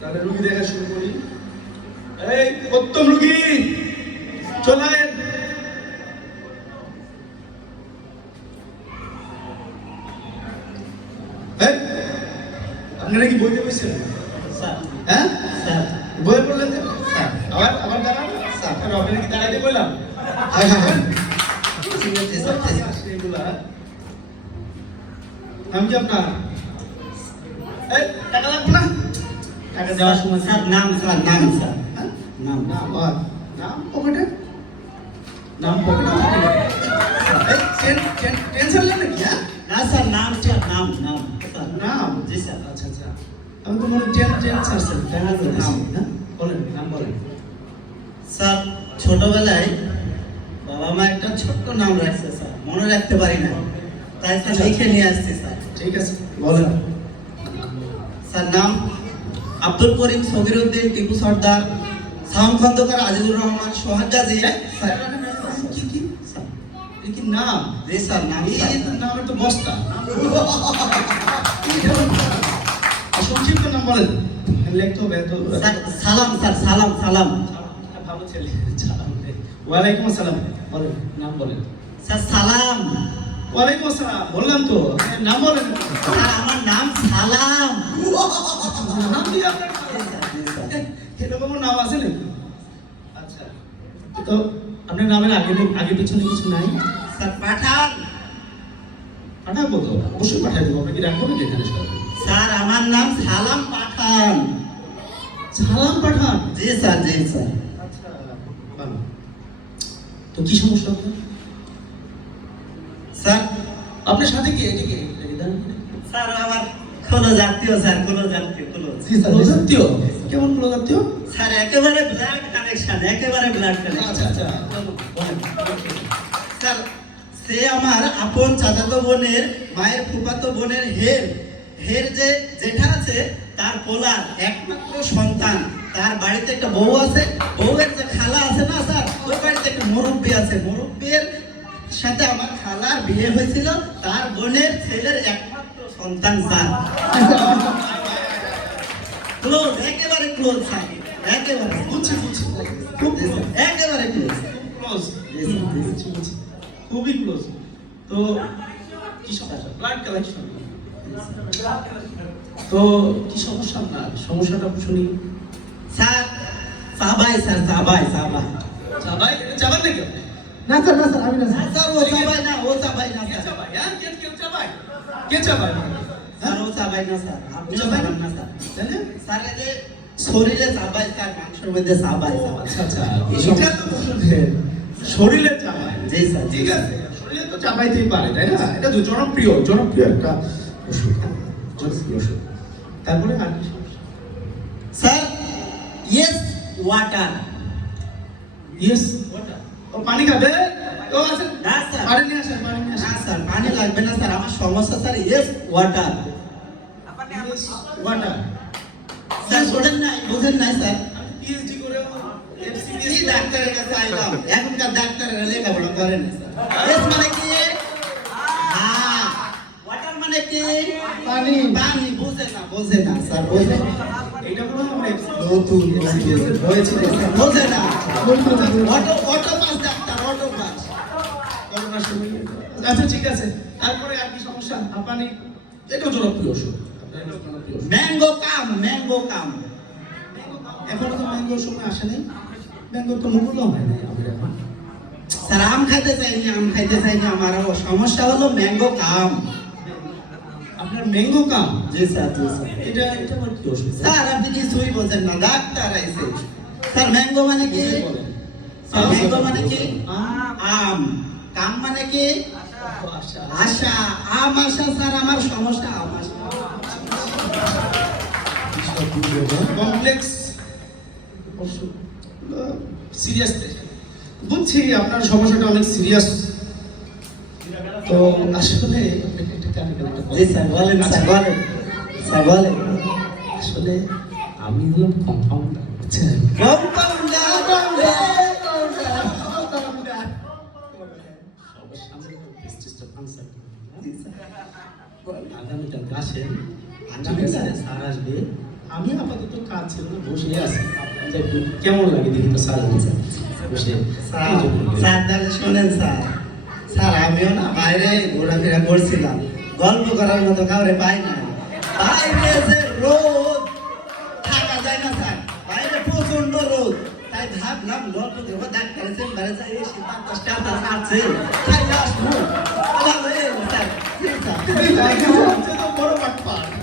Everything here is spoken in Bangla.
তাহলে রুগী দেখা শুরু করি। এই উত্তম রুগী চলেন। এই, আপনারা কি বইতে বসেছেন হ্যাঁ? পড়লেন আবার দাঁড়ান। বললাম? নাম কি আপনার? টাকা লাগবে না? টাকা দেওয়ার সময় স্যার নাম স্যার নাম স্যার? নাম নাম পকেটে? নাম পকেটে টেনশন নাকি হ্যাঁ? না স্যার নাম স্যার নাম নাম। স্যার নাম? জি স্যার আচ্ছা আচ্ছা। আমি তো মনে দেখা নাম নাম। হ্যাঁ বলেন নাম বলেন। স্যার ছোটবেলায় বাবা মা একটা ছোট্ট নাম রাখছে স্যার। মনে রাখতে পারি না। তাই স্যার লিখে নিয়ে আসছি স্যার। ঠিক আছে বলেন। স্যার নাম আব্দুল করিম সগিরউদ্দিন টিপু সর্দার সাউন্ড খন্দকার আজিজুর রহমান সোহাগ গাজী স্যার কি কি? কি নাম? জি স্যার? নাম এই তো নামের তো বস্তা। সংক্ষিপ্ত নাম বলেন লিখতে হবে এত সালাম স্যার সালাম সালাম। ভালো ছেলে ওয়ালাইকুম আসসালাম। বলেন নাম বলেন। স্যার সালাম। ওয়ালাইকুম আসসালাম বললাম তো নাম বলেন। স্যার আমার নাম সালাম। নাম দিয়ে আপনার এরকম নাম আছে আচ্ছা তো আপনার নামের আগে আগে পিছনে কিছু নাই? স্যার পাঠান। পাঠাবো তো অবশ্যই পাঠাই দেবো আপনাকে রাখব নাকি এখানে স্যার আমার নাম সালাম পাঠান। সালাম পাঠান? জি স্যার জি স্যার। আচ্ছা ভালো। তো কি সমস্যা আপনার? স্যার আপনার সাথে কি এদিকে স্যার আমার কোনো জাতীয় স্যার কোনো জাতীয় কোনো প্রজাতীয় কেমন প্রজাতীয় স্যার একেবারে ব্লাড কানেকশন একেবারে ব্লাড আচ্ছা কানেকশন আচ্ছা। বলেন স্যার সে আমার আপন চাচাতো বোনের মায়ের ফুফাতো বোনের হের হের যে জেঠা আছে তার পোলার একমাত্র সন্তান। তার বাড়িতে একটা বউ আছে বউয়ের যে খালা আছে না স্যার ওই বাড়িতে একটা মুরব্বী আছে। মুরব্বীর সাথে আমার খালার বিয়ে হয়েছিল তার বোনের ছেলের একমাত্র সন্তান স্যার ক্লোজ একেবারে ক্লোজ স্যার একেবারে। বুঝছি বুঝছি একেবারে ক্লোজ ক্লোজ খুবই ক্লোজ তো কি সমস্যা? ব্লাড কালেকশন তো কি সমস্যা আপনার? সমস্যাটা শুনি। স্যার সাবাই স্যার সাবাই সাবাই। চাবাই চাবান নাকি না স্যার না স্যার আমি না স্যার ও সাবাই না ও সাবাই না কে স্যার চাবাই হ্যাঁ কে কে চাবাই কে চাবাই স্যার ও সাবাই না স্যার আপনি সাবাই না? স্যার তাহলে? স্যার এই যে শরীরে সাবাই স্যার মাংসের মধ্যে সাবাই সাবাই আচ্ছা আচ্ছা। এটা তো শরীরে চাবাই। জি স্যার ঠিক আছে। শরীরে তো চাপাইতেই পারে তাই না? এটা তো জনপ্রিয় জনপ্রিয় একটা ওষুধ। জনপ্রিয় ওষুধ। তারপরে আর কি স্যার ইয়েস ওয়াটার ইয়েস ও পানি খাবে? ও আছে। না স্যার। পানি নিয়ে আসেন পানি নিয়ে আসেন। স্যার পানি লাগবে না স্যার। আমার সমস্যা sir yes water water sir শোনেন নাই বুঝেন নাই স্যার। পিএইচডি করে ডাক্তারের কাছে আইলাম। এখনকার ডাক্তারের লেখাপড়া করে না স্যার। ইয়েস মানে কি? হ্যাঁ। ওয়াটার মানে কি? পানি। পানি বুঝে না বুঝে না স্যার বুঝে না। এইটা কোনো আমরা নতুন হয়েছে স্যার বুঝে না। Auto auto pass doctor auto pass করোনার সময় আচ্ছা ঠিক আছে। তারপরে আর কি সমস্যা? হাঁপানি এটাও জনপ্রিয় ওষুধ। ম্যাঙ্গো কাম ম্যাঙ্গো কাম। এখনও তো ম্যাঙ্গোর সময় আসেনি ম্যাঙ্গোর তো মুকুলও হয় নাই স্যার আম খাইতে চাইনি আম খাইতে চাইনি আমার সমস্যা হলো ম্যাঙ্গো কাম। আপনার ম্যাঙ্গো কাম? জি স্যার জি স্যার। এটা এটা আবার কি ওষুধ স্যার? আপনি কিছুই বোঝেন না? ডাক্তার আইছে। স্যার ম্যাঙ্গো মানে কি? স্যার ম্যাঙ্গো মানে কি? আম, আম। কাম মানে কি? আশা। আম আশা স্যার আমার সমস্যা আম আশা। কমপ্লেক্স সিরিয়াস বুঝছি আপনার সমস্যাটা অনেক সিরিয়াস। তো আসলে জি স্যার বলেন স্যার বলেন। স্যার বলেন। আসলে আমি হলাম কম্পাউন্ডার। বুঝছেন কম্পাউন্ডার? আগামীকাল আসেন স্যার আসবে আমি আপাতত কাজ না বসে আছি কেমন লাগে দেখি তো স্যার বসে স্যার শোনেন স্যার স্যার আমিও না বাইরে ঘোরাফেরা করছিলাম গল্প করার মতো কাউরে পাই না বাইরে যে রোদ থাকা যায় না স্যার বাইরে প্রচণ্ড রোদ তাই ভাবলাম গল্প করব ডাক্তারের চেম্বারে যাই এসে বাতাস আছে খাই আসব বড় পাট